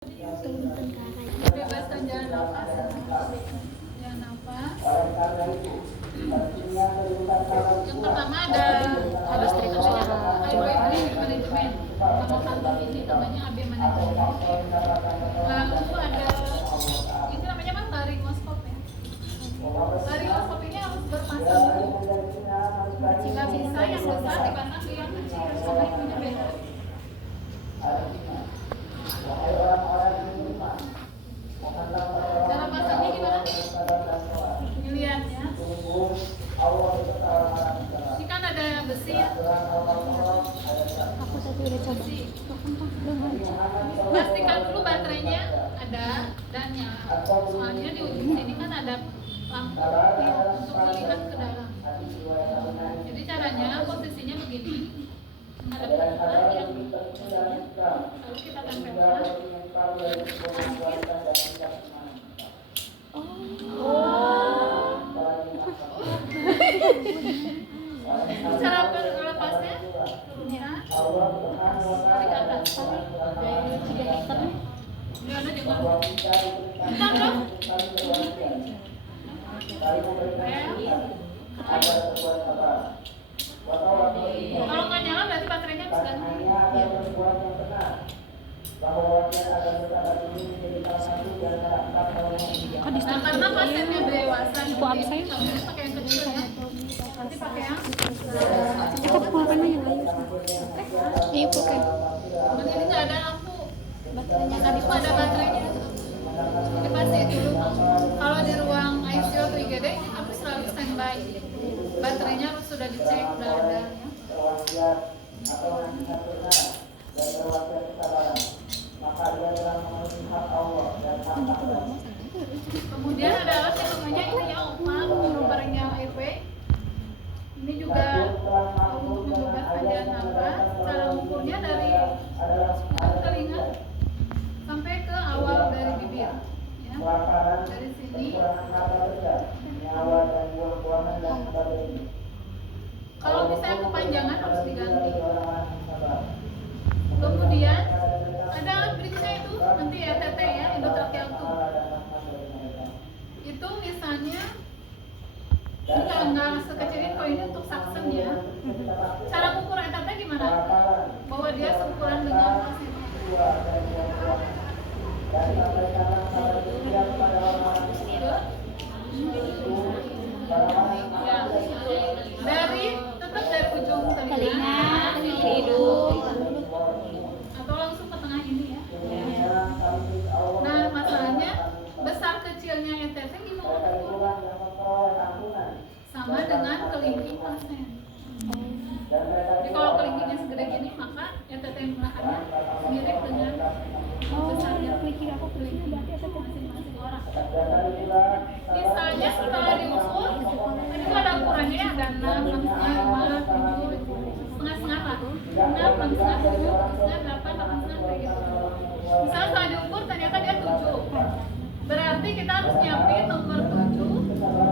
Bebaskan jalan nafas. Jalan nafas. Yang pertama ada striker suara ABM manajemen. Nama kantor ini namanya ABM manajemen. Lalu ada ini namanya apa? Laringoskop ya. Laringoskop ini harus berpasang dulu. Jika bisa yang besar dipasang di yang kecil karena itunya beda. Cara pasangnya gimana? Dilihat ya. Ini kan ada besi ya. Aku tadi udah coba. Pastikan dulu baterainya ada dan nyala. Soalnya di ujung sini kan ada lampu untuk melihat ke dalam. Jadi caranya posisinya begini. Ada pita yang lalu kita tempelkan. Cara melepasnya turunnya tarik atas. Ini ada juga. Bentar dong. Kalau nggak nyala berarti baterainya harus ganti. Nah, karena pasiennya dewasa, kalau pakai yang kecil ya, nanti pakai yang Kita pulpennya yang lain. Iya pulpen. ini nggak ada lampu. Baterainya tadi tuh ada baterainya. Jadi pasti dulu kalau di ruang ICU atau IGD ini harus selalu standby. Baterainya harus sudah dicek, udah ada ya. Kemudian ada alat yang namanya ini ya opal, nomornya AirW. Ini juga untuk membebaskan jalan nafas. Cara ukurnya dari telinga sampai ke awal dari bibir. Ya. Dari sini. Kalau misalnya kepanjangan harus diganti. Kemudian ada alat berikutnya itu nanti ETT ya, endotracheal tube. Itu misalnya ini kalau nggak sekecil ini, kalau ini untuk suction ya. Cara ukur ETT gimana? Bahwa dia seukuran dengan pasiennya. Ya. Tetap dari ujung telinga, hidung, atau langsung ke tengah ini ya. Nah masalahnya besar kecilnya ETT gimana? Sama dengan kelingking pasien. Jadi kalau kelingkingnya segede gini maka ETT yang gunakannya mirip dengan besarnya kelingking apa kelingking berarti ETT masing-masing orang. Misalnya setelah diukur, ini ada ukurannya ada 6, 6,5, 7, setengah-setengah lah. 6, 6,5, 7, 8, 8,5 kayak gitu. Misalnya setelah diukur ternyata dia 7. Berarti kita harus nyiapin nomor 7,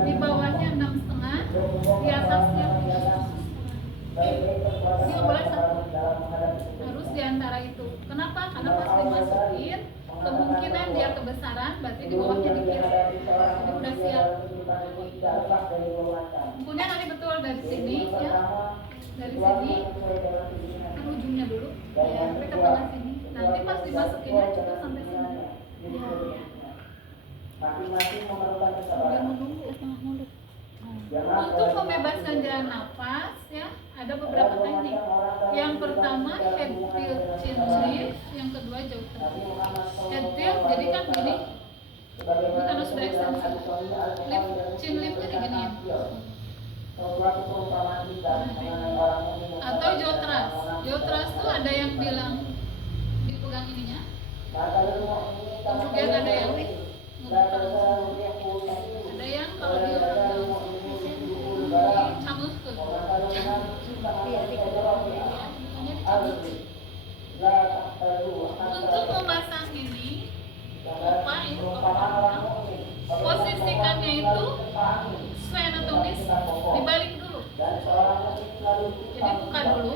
di bawahnya 6,5, di atasnya 7. Ini nggak boleh satu, harus di antara itu. Kenapa? Karena pas dimasukin kemungkinan dia kebesaran, berarti di bawahnya dikit. Jadi udah siap. Kemudian nanti betul dari sini ya, dari sini ke ujungnya dulu, sampai ke tengah sini. Nanti pas dimasukinnya juga sampai sini. Kemudian menunggu tengah mulut. Untuk membebaskan jalan nafas ya, ada beberapa teknik. Yang pertama head tilt chin lift, yang kedua jaw tilt. Head tilt jadi kan gini, ini karena sudah ekstensi. Lift, chin liftnya diginiin. Atau jaw thrust. Jaw thrust tuh ada yang bilang dipegang ininya, kemudian ada yang ngebuka langsung. Ada yang kalau di orang bilang camut tuh. Untuk memasang ini, posisikannya itu sesuai anatomis, dibalik dulu. Jadi buka dulu,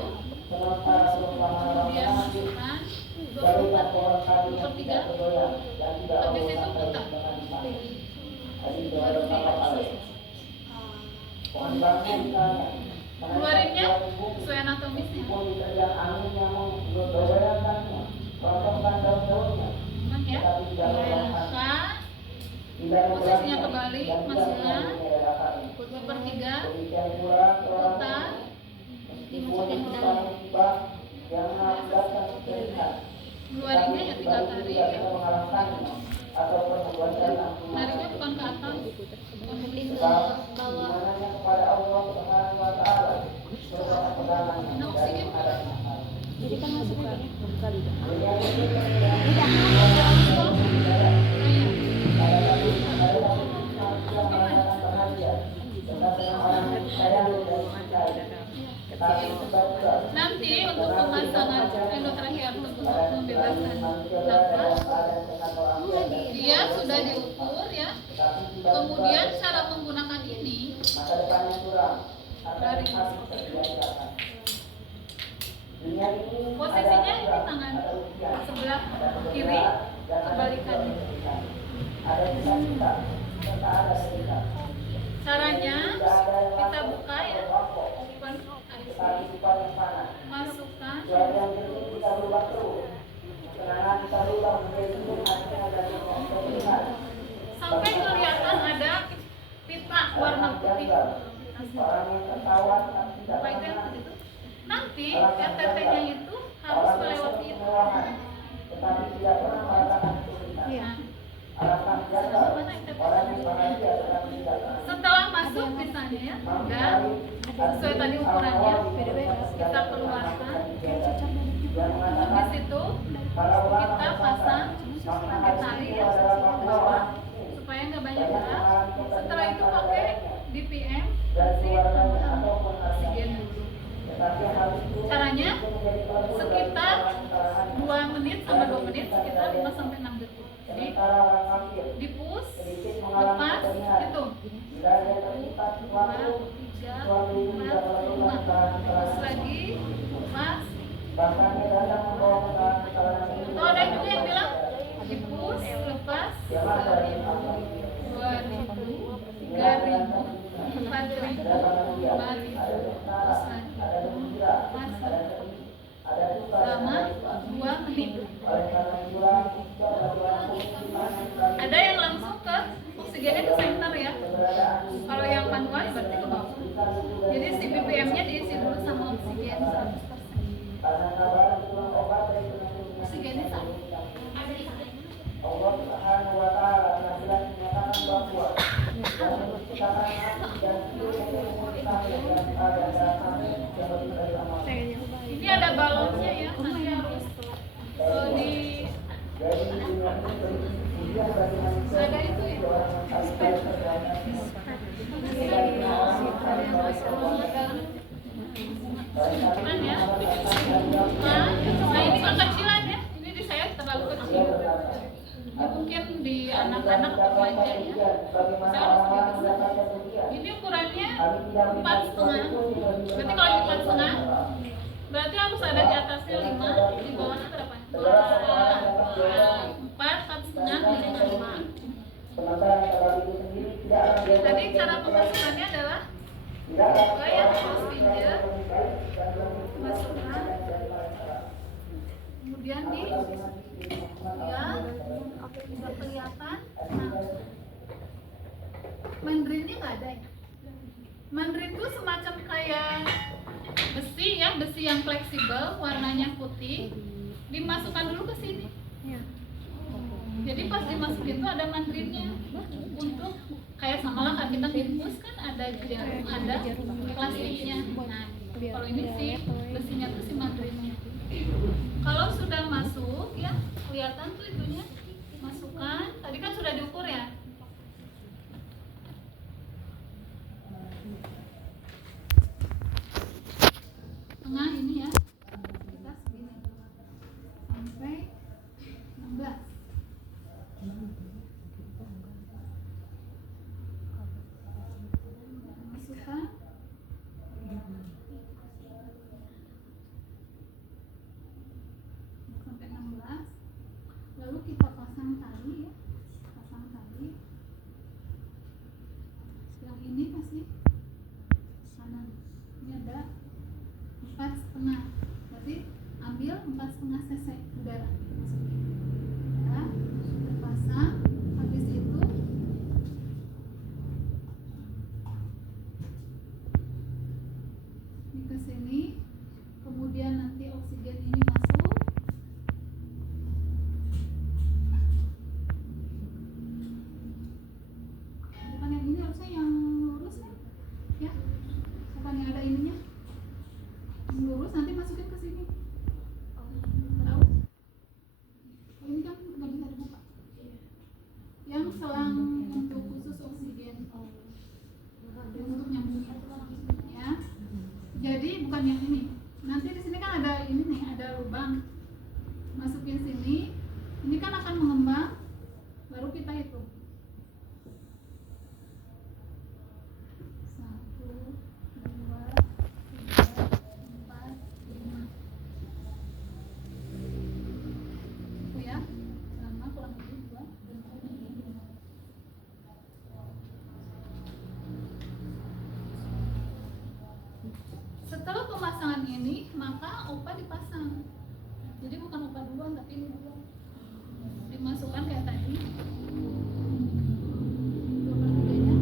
kemudian masukkan 24/3 habis itu putar, baru keluarinnya sesuai anatomisnya. Aman ya? Buka, posisinya kebalik, masukkan 2/3, putar, Dimasukin ke dalam. keluarinnya ya 3 kali ya. Nariknya bukan ke atas, Kemudian ke bawah. nah oksigen Jadi kan masuk aja. nanti untuk pemasangan endotracheal untuk membebaskan nafas, dia sudah diukur ya. Kemudian cara menggunakan ini dari posisinya ini tangan sebelah kiri kebalikannya. Caranya kita buka ya, open masukkan sampai kelihatan ada pita warna putih. Baikkan begitu. Nanti tetenya itu harus melewati itu. Iya. Setelah masuk misalnya ya, dan sesuai tadi ukurannya, kita keluarkan. Habis itu kita pasang pakai tali ya, supaya nggak banyak gerak. Setelah itu pakai BPM kasih tambah oksigen dulu. Caranya sekitar 2 menit sampai 2 menit, sekitar 5 sampai 6 detik. Jadi dipus, lepas, hitung 1, 2, 3, 4, 5. Terus lagi, lepas. Atau ada juga yang bilang dipus, lepas 1.000, 2.000, 3.000, 4.000, 5.000. Terus lagi, masuk selama 2 menit. Ada yang langsung ke oksigennya ke center ya. Kalau yang manual berarti ke bawah. Jadi si BPM-nya diisi dulu sama oksigen 100%. Oksigennya sama. Ini ada balonnya ya, nanti harus di ada itu ya, kan ya. Nah ini kekecilan ya, ini di saya terlalu kecil. Ya, mungkin di anak-anak manja ya. Saya harus gitu. Ini ukurannya 4,5. Berarti kalau ini 4,5, berarti harus ada di atasnya 5, di bawahnya berapa? 4, 4,5, 5. Tadi cara pemasukannya adalah buka ya, terus pinjam, masukkan, kemudian di lihat, bisa kelihatan. Nah, mandrinnya nggak ada ya. Mandrin itu semacam kayak besi ya, besi yang fleksibel, warnanya putih. Dimasukkan dulu ke sini. Jadi pas dimasukin tuh ada mandrinnya. Untuk kayak sama lah kan kita infus kan ada jarum, ada plastiknya. Nah, kalau ini sih besinya tuh si mandrinnya. Kalau sudah masuk ya, kelihatan tuh itunya. Masukkan. Tadi kan sudah diukur ya. Tengah ini ya, kita segini sampai 16. Masukkan sampai 16, lalu kita pasang pemasangan ini, maka OPA dipasang. Jadi bukan OPA duluan, tapi ini duluan. Dimasukkan kayak tadi. 2/3-nya.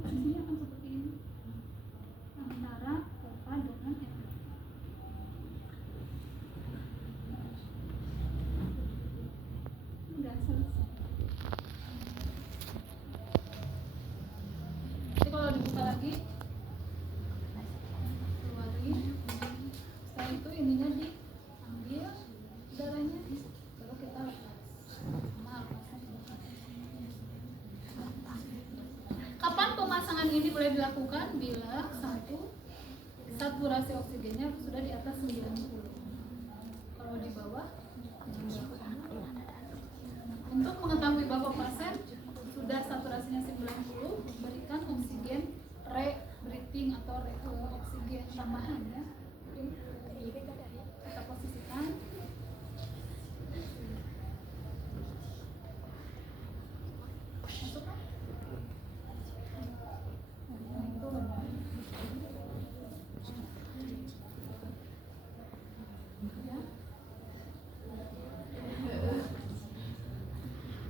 Posisinya akan seperti ini. Antara OPA dengan ETT. Udah selesai. Jadi kalau dibuka lagi, keluarin. Setelah itu ininya diambil udaranya, baru kita lepas. Kapan pemasangan ini boleh dilakukan? Bila saturasi oksigennya sudah di atas 90. Kalau di bawah, untuk mengetahui Bapak pasien sudah saturasinya 90, berikan oksigen re-breathing atau oksigen tambahan ya. Kita posisikan. Masukkan. Ya.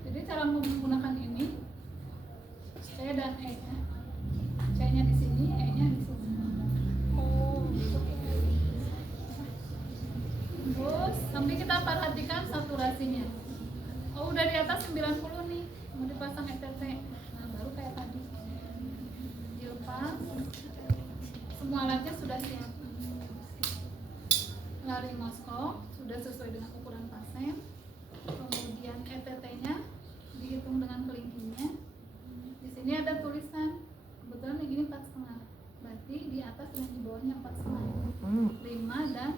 Jadi cara menggunakan ini, C dan E-nya. C-nya di sini, E-nya di sini. Terus sampai kita perhatikan saturasinya. Oh, udah di atas 90 nih, mau dipasang ETT. Nah, baru kayak tadi. Dilepas. Semua alatnya sudah siap. Laryngoscope sudah sesuai dengan ukuran pasien. Kemudian ETT-nya dihitung dengan kelingkingnya. Di sini ada tulisan, kebetulan yang ini 4,5. Berarti di atas dan di bawahnya 4,5. 5 dan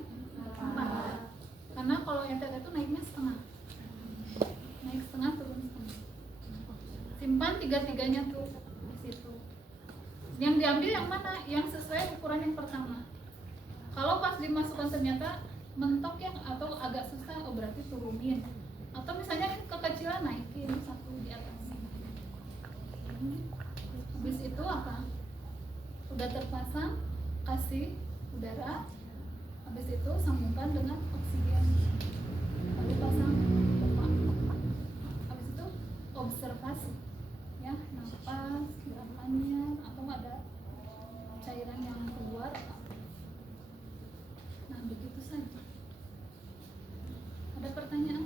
4. Karena kalau ETT itu naiknya setengah. Naik setengah, turun setengah. Simpan tiga-tiganya tuh di situ. Yang diambil yang mana? Yang sesuai ukuran yang pertama. Kalau pas dimasukkan ternyata mentok yang atau agak susah, oh berarti turunin. Atau misalnya kekecilan, naikin satu di atasnya. Habis itu apa? Udah terpasang, kasih udara. Habis itu sambungkan dengan oksigen. Lalu pasang pompa. Habis itu observasi, ya, nafas, gerakannya, atau ada cairan yang keluar. Nah, begitu saja. Ada pertanyaan?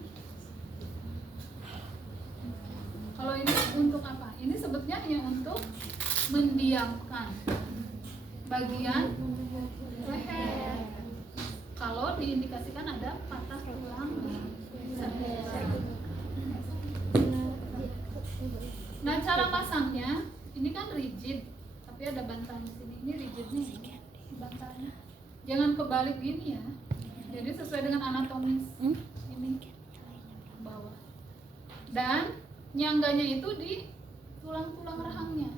Kalau ini untuk apa? Ini sebetulnya hanya untuk mendiamkan bagian leher. Kalau diindikasikan ada patah tulang di leher. Nah, cara pasangnya ini kan rigid, tapi ada bantahan di sini. Ini rigid nih, bantahannya. Jangan kebalik gini ya. Jadi sesuai dengan anatomis. Ini bawah. Dan nyangganya itu di tulang-tulang rahangnya.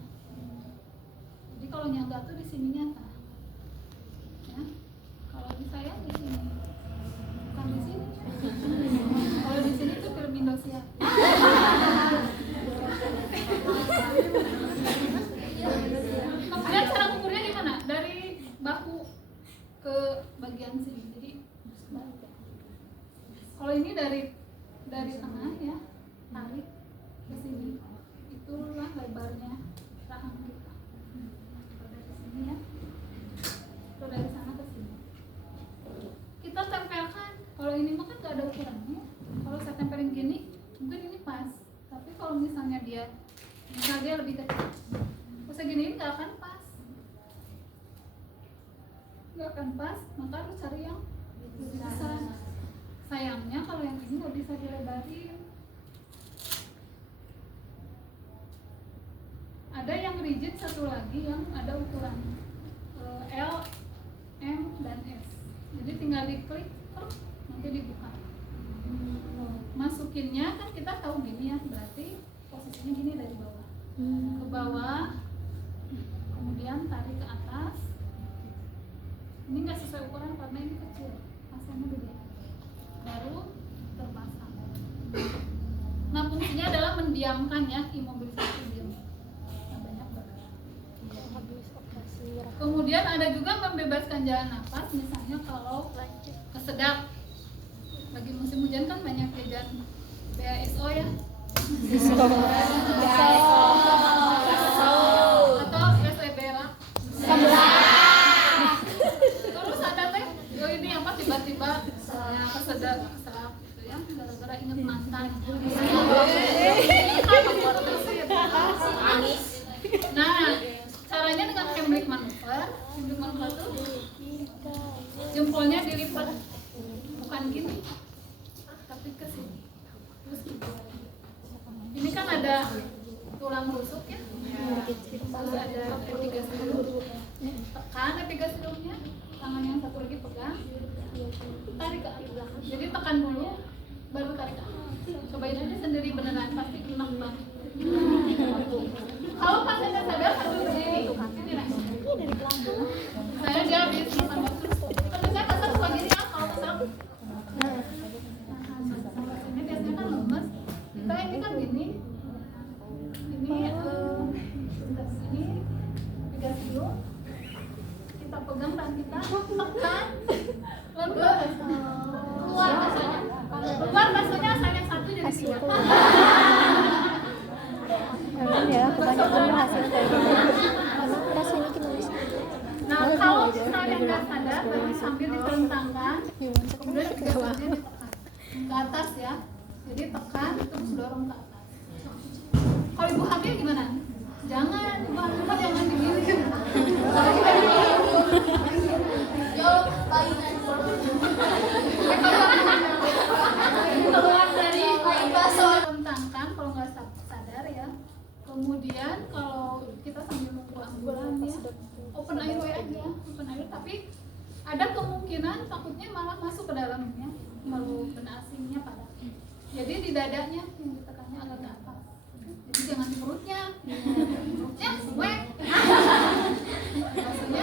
Jadi kalau nyangga tuh di sininya tah. Ya. Kalau di saya di sini. Bukan di sini. Kalau di sini tuh film Indosiar. Kemudian cara mengukurnya gimana? Dari bahu ke bagian sini. Jadi kalau ini dari tengah ya, tarik ke sini. Itulah lebarnya rahang kita. Dari sini ya. Atau dari sana ke sini. Kita tempelkan. Kalau ini mah kan nggak ada ukurannya. Kalau saya tempelin gini, mungkin ini pas. Tapi kalau misalnya dia lebih kecil, kalau saya giniin nggak akan pas. Nggak akan pas, maka harus cari yang lebih besar. Sayangnya kalau yang ini nggak bisa dilebarin. Ada yang rigid, satu lagi yang ada ukuran L, M, dan S. Jadi tinggal diklik, nanti dibuka. Masukinnya kan kita tahu gini ya, berarti posisinya gini dari bawah ke bawah, kemudian tarik ke atas. Ini nggak sesuai ukuran karena ini kecil, pasangnya gede. Baru terpasang. Nah, fungsinya adalah mendiamkan ya, imobilisasi diam. Nah, banyak bergerak. Kemudian ada juga membebaskan jalan nafas, misalnya kalau kesedap. Lagi musim hujan kan banyak jajan BASO ya. Atau SEBLA. Terus ada teh, ini apa tiba-tiba kesedap gitu ya, gara-gara inget mantan. Nah, caranya dengan Heimlich maneuver. Heimlich maneuver tuh jempolnya dilipat, bukan gini, tapi ke sini. Terus gitu. Ini kan ada tulang rusuk ya. Terus ada epigastrum. Tekan epigastrum-nya, tangan yang satu lagi pegang, tarik ke atas. Jadi tekan dulu, baru tarik ke atas. Cobain aja sendiri beneran, pasti enak banget. Kalau pasiennya sadar harus berdiri. Ini nah. Saya dia habis makan waktu. Kalau saya kasar suka gini ya, kalau kesel. Ini biasanya kan lemes. Kita ini kan gini. Ini tiga kilo. Kita pegang dan kita tekan. Lalu keluar maksudnya. Keluar maksudnya asalnya satu jadi tiga. Ya, kebanyakan berhasil kayak gitu. Rasanya gimana sih? Nah, kalau misalnya nggak sadar, berarti sambil ditelentangkan, kemudian epigastrum-nya ditekan ke atas ya. Jadi tekan, terus dorong ke atas. Kalau ibu hamil gimana? Jangan, ibu hamil mah jangan begini. Keluar dari telentangkan kalau nggak sadar ya. Kemudian kalau kita sambil nunggu ambulan ya, open airway aja, open airway. Tapi ada kemungkinan takutnya malah masuk ke dalamnya, kalau benak asingnya padat. Jadi di dadanya yang ditekannya agak ke atas. Jadi jangan di perutnya, perutnya suwek. Maksudnya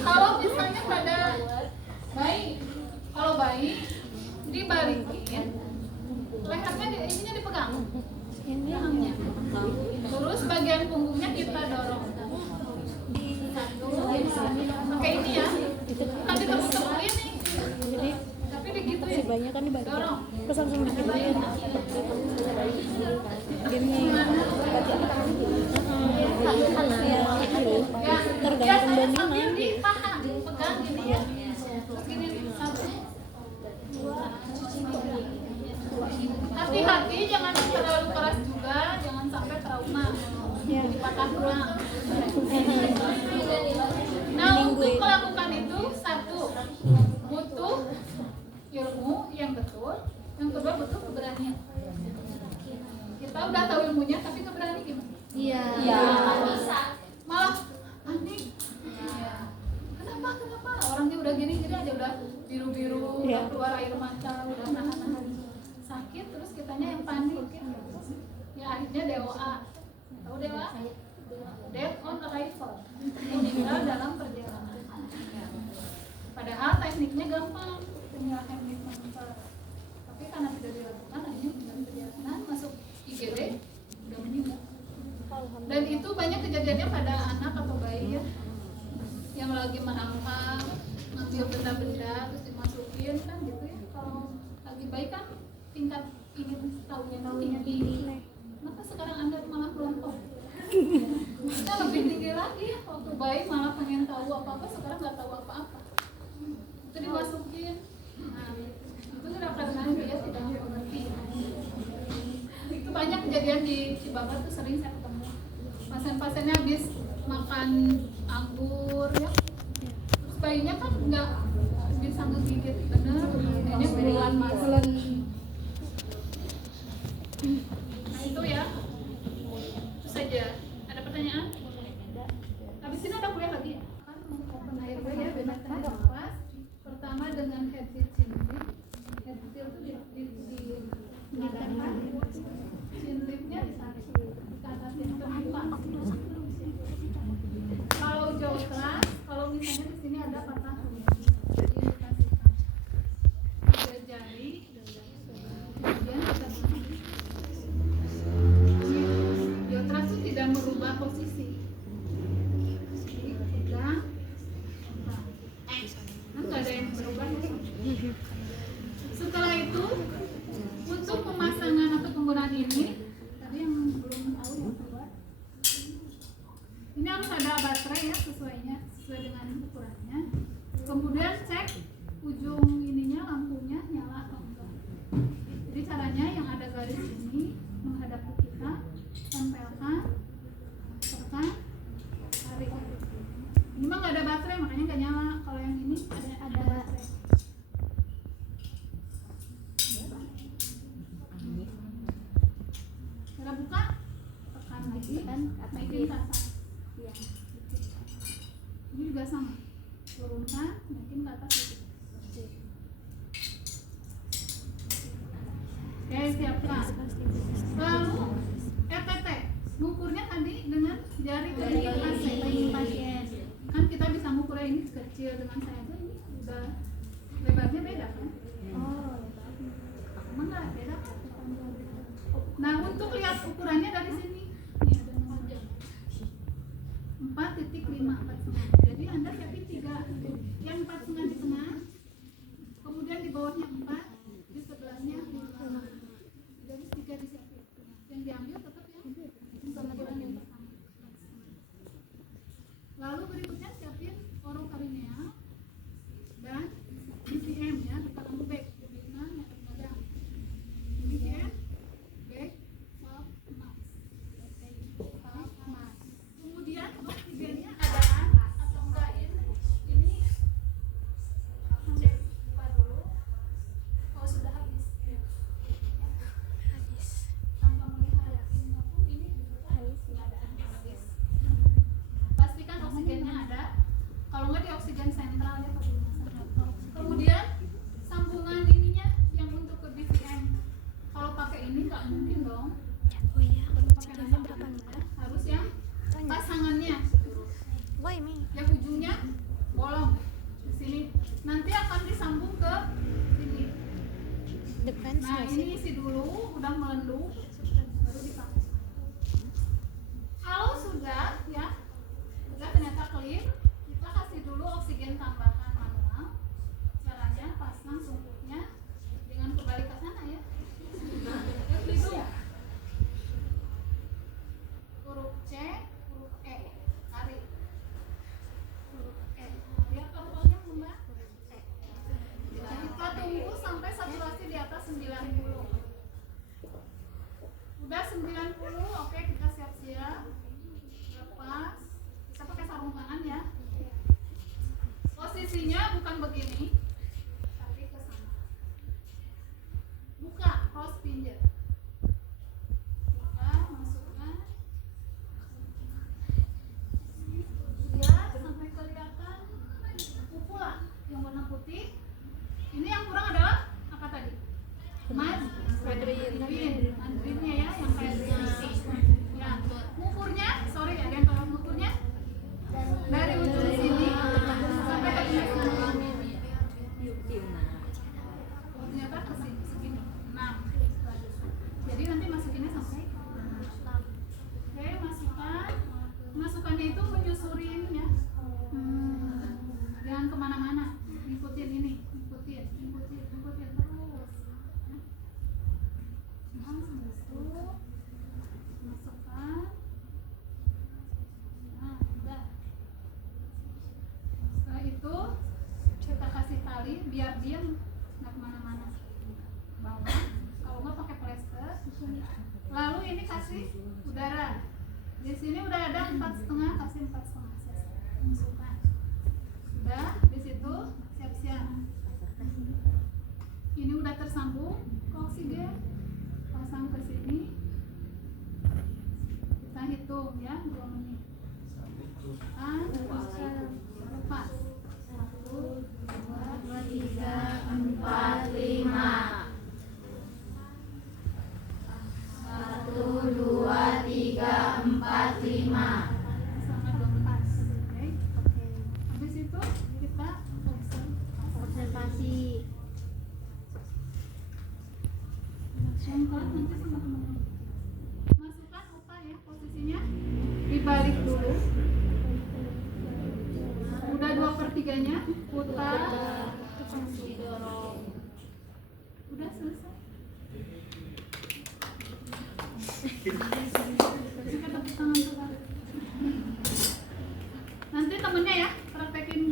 kalau misalnya pada bayi, kalau bayi dibalikin, lehernya ininya dipegang, rahangnya. Terus bagian punggungnya kita dorong. Satu, pakai ini ya, bukan ditepuk-tepuk ini, tapi digituin. Banyak kan dibalik. Dorong. Terus langsung digituin. Gini. Ya, Tergantung biasanya dominan. sambil di paha, pegang gini ya. Terus gini, satu, dua, tiga. Hati-hati jangan terlalu keras juga, jangan sampai trauma, jadi patah tulang. Nah, untuk melakukan itu, satu, butuh ilmu yang betul, yang kedua butuh keberanian. Kita udah tahu ilmunya, tapi nggak berani gimana? Iya. Bisa. Malah panik. Kenapa? Orangnya udah gini aja udah biru-biru, udah keluar air mata, udah nahan-nahan sakit, terus kitanya yang panik. Ya akhirnya DOA. Tahu DOA? Death on arrival. Meninggal dalam perjalanan. Padahal tekniknya gampang, tinggal Heimlich maneuver. Tapi karena tidak dilakukan, akhirnya dalam perjalanan masuk IGD udah meninggal. Dan itu banyak kejadiannya pada anak atau bayi ya, yang lagi menangkap, ngambil benda-benda terus dimasukin kan gitu ya. Kalau lagi bayi kan tingkat ingin tahunya tinggi. Maka sekarang Anda malah melompat. Kita lebih tinggi lagi ya. Waktu bayi malah pengen tahu apa-apa, sekarang nggak tahu apa-apa. Itu dimasukin. Nah, itu sudah karena dia tidak mengerti. Itu banyak kejadian di Cibabat tuh, sering saya ketemu. Pasien-pasiennya habis makan anggur ya. Terus bayinya kan nggak bisa ngegigit bener, kayaknya buruan masuk. Nah itu ya, itu saja. Ada pertanyaan? Habis ini ada kuliah lagi ya? Kan open airway ya, bebaskan nafas. Pertama dengan head till chin lip. Head till itu di chin lipnya ditarik ke atas ya, ke muka. Kalau jauh keras, kalau misalnya di sini ada patah, jadi dikasihkan 3 jari, kemudian kita Kemudian cek ujung ininya, lampunya nyala atau enggak. Jadi caranya yang ada garis ini menghadap ke kita, tempelkan, tekan, tarik. Ini mah nggak ada baterai makanya nggak nyala. Kalau yang ini ada baterai. Cara buka, tekan lagi, naikin ke atas. Iya. Ini juga sama. Turunkan, naikin ke atas gitu. Oke, siapkan. Lalu ETT, ngukurnya tadi dengan jari kelingking pasien. Kan kita bisa ngukurnya ini kecil, dengan saya aja ini udah lebarnya beda kan? Oh, emang nggak beda kan? Nah, untuk lihat ukurannya dari sini, ini ada nomornya 4.5. Jadi Anda siapin 3, yang 4,5 di tengah, kemudian di bawahnya 4, di sebelahnya 5. Jadi 3 disiapin. Yang diambil tetap yang ukuran yang pertama. Lalu berikutnya siapin orofaringeal dan BCM ya, kita kamu back, bintang yang terkadang. BCM, back, top, max. Top, max. Kemudian oksigennya ada atau enggak ini cek buka dulu. Kalau sudah habis, tanpa melihat yakin maupun ini habis, nggak ada habis. Pastikan oksigennya ada. Kalau nggak di oksigen sentral ya, kemudian sambungan ininya yang untuk ke BCM. Kalau pakai ini nggak mungkin dong. Oh iya, oksigennya berapa meter? Harus yang pasangannya. Woi, Mi. Yang ujungnya bolong di sini. Nanti akan disambung ke sini. Defense Nah, masih. ini isi dulu, udah melendung, baru dipakai. Kalau sudah ya, udah ternyata clear, kita kasih dulu oksigen tambahan manual. Caranya pasang sungkutnya dengan kebalik ke sana ya. Yuk, hidung. Huruf C, huruf E, tarik. Huruf E. Lihat kontrolnya Mbak. Kita tunggu sampai saturasi di atas 90. Udah 90, oke, kita siap-siap. Lepas. Kita pakai sarung tangan ya. Posisinya bukan begini, tapi ke sana. Buka, cross finger. Buka, masukkan. Lihat sampai kelihatan pupula yang warna putih. Ini yang kurang adalah apa tadi? Madrinnya ya, yang kayak gini. Ya, ngukurnya, sorry ada yang kalau ngukurnya dari ujung sini sampai ke ujung sini. Oh, ternyata ke sini segini 6. Jadi nanti masukinnya sampai 6. Oke, masukannya itu menyusuri ini ya. Jangan kemana-mana, ngikutin ini, ngikutin terus. Masukkan. Nah, udah. Setelah itu kita kasih tali biar dia nggak kemana-mana. Bawah, kalau nggak pakai plester. Lalu ini kasih udara. Di sini udah ada 4,5, kasih 4,5. Masukkan. Udah, di situ siap-siap. Ini udah tersambung ke oksigen. Pasang ke sini. Kita hitung ya, 2 menit. Lepas. 1, 2, 3, 4, 5. 1, 2, 3, 4, 5. Sama 2 lepas. Oke. Habis itu kita observasi. Nanti sama teman-teman. Masukkan upah ya, posisinya dibalik dulu. Udah 2/3-nya, putar, didorong. Udah selesai. Kita tepuk tangan dulu. Nanti temennya ya, praktekin